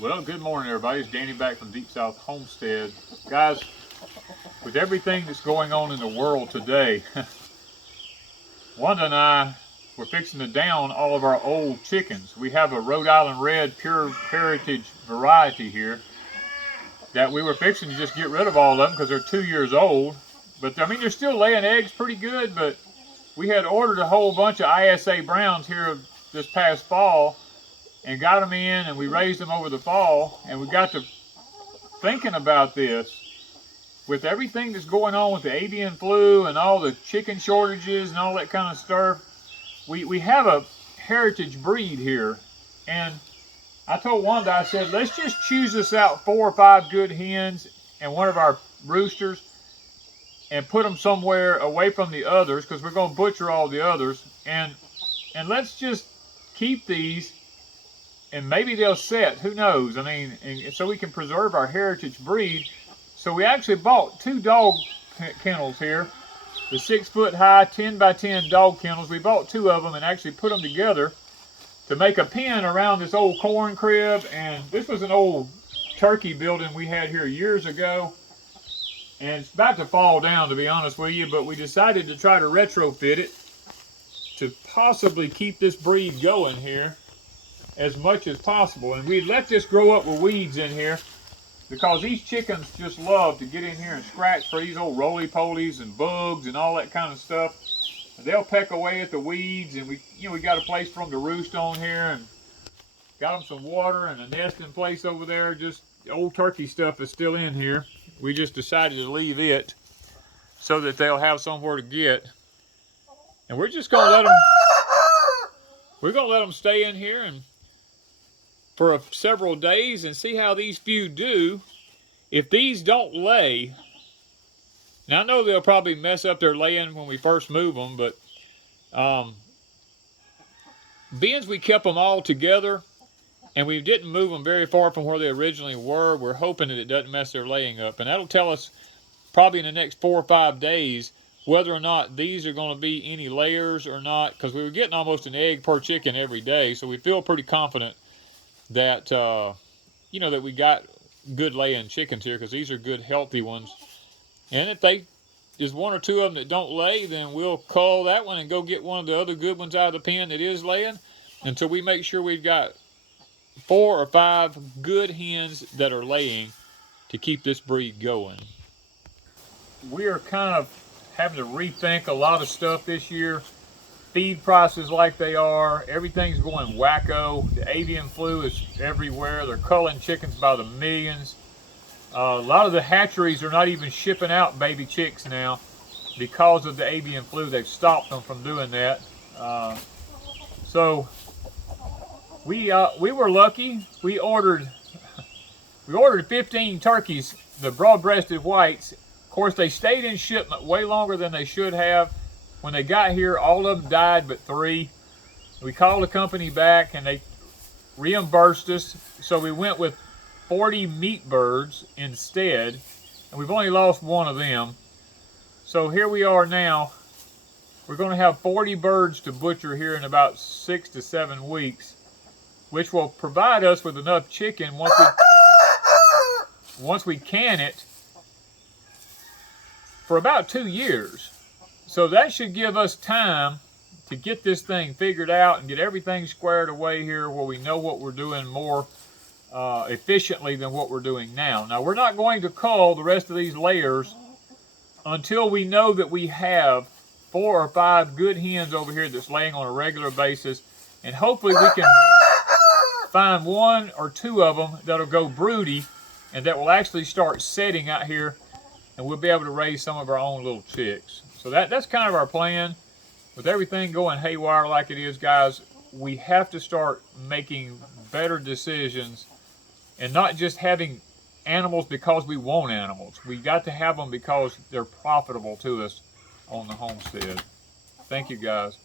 Well, good morning, everybody. It's Danny back from Deepsouth Homestead. Guys, with everything that's going on in the world today, Wanda and I were fixing to down all of our old chickens. We have a Rhode Island Red Pure Heritage variety here that we were fixing to just get rid of all of them because they're 2 years old. But I mean, they're still laying eggs pretty good, but we had ordered a whole bunch of ISA Browns here this past fall and got them in, and we raised them over the fall, and we got to thinking about this. With everything that's going on with the avian flu and all the chicken shortages and all that kind of stuff, we have a heritage breed here. And I told Wanda, I said, let's just choose us out 4 or 5 good hens and one of our roosters and put them somewhere away from the others, because we're going to butcher all the others. And let's just keep these, and maybe they'll set, who knows? I mean, and so we can preserve our heritage breed. So we actually bought 2 dog kennels here, the 6-foot high 10 by 10 dog kennels. We bought 2 of them and actually put them together to make a pen around this old corn crib. And this was an old turkey building we had here years ago, and it's about to fall down, to be honest with you, but we decided to try to retrofit it to possibly keep this breed going here as much as possible. And we let this grow up with weeds in here, because these chickens just love to get in here and scratch for these old roly-polies and bugs and all that kind of stuff. And they'll peck away at the weeds, and we got a place for them to roost on here, and got them some water and a nest in place over there. Just old turkey stuff is still in here. We just decided to leave it so that they'll have somewhere to get. And we're just gonna let them stay in here and for several days and see how these few do. If these don't lay, now I know they'll probably mess up their laying when we first move them, but being as we kept them all together and we didn't move them very far from where they originally were, we're hoping that it doesn't mess their laying up. And that'll tell us probably in the next 4 or 5 days whether or not these are going to be any layers or not, because we were getting almost an egg per chicken every day, so we feel pretty confident that that we got good laying chickens here, because these are good healthy ones. And if there's 1 or 2 of them that don't lay, then we'll cull that one and go get one of the other good ones out of the pen that is laying, until we make sure we've got 4 or 5 good hens that are laying to keep this breed going. We are kind of having to rethink a lot of stuff this year. Feed prices like they are, everything's going wacko. The avian flu is everywhere. They're culling chickens by the millions. A lot of the hatcheries are not even shipping out baby chicks now because of the avian flu. They've stopped them from doing that. So we were lucky. We ordered 15 turkeys, the broad-breasted whites. Of course, they stayed in shipment way longer than they should have. When they got here, all of them died but 3. We called the company back and they reimbursed us. So we went with 40 meat birds instead, and we've only lost 1 of them. So here we are now. We're going to have 40 birds to butcher here in about 6 to 7 weeks, which will provide us with enough chicken once we can it for about 2 years. So that should give us time to get this thing figured out and get everything squared away here where we know what we're doing more efficiently than what we're doing now. Now, we're not going to cull the rest of these layers until we know that we have 4 or 5 good hens over here that's laying on a regular basis. And hopefully we can find 1 or 2 of them that'll go broody and that will actually start setting out here, and we'll be able to raise some of our own little chicks. So that's kind of our plan. With everything going haywire like it is, guys, we have to start making better decisions and not just having animals because we want animals. We got to have them because they're profitable to us on the homestead. Thank you, guys.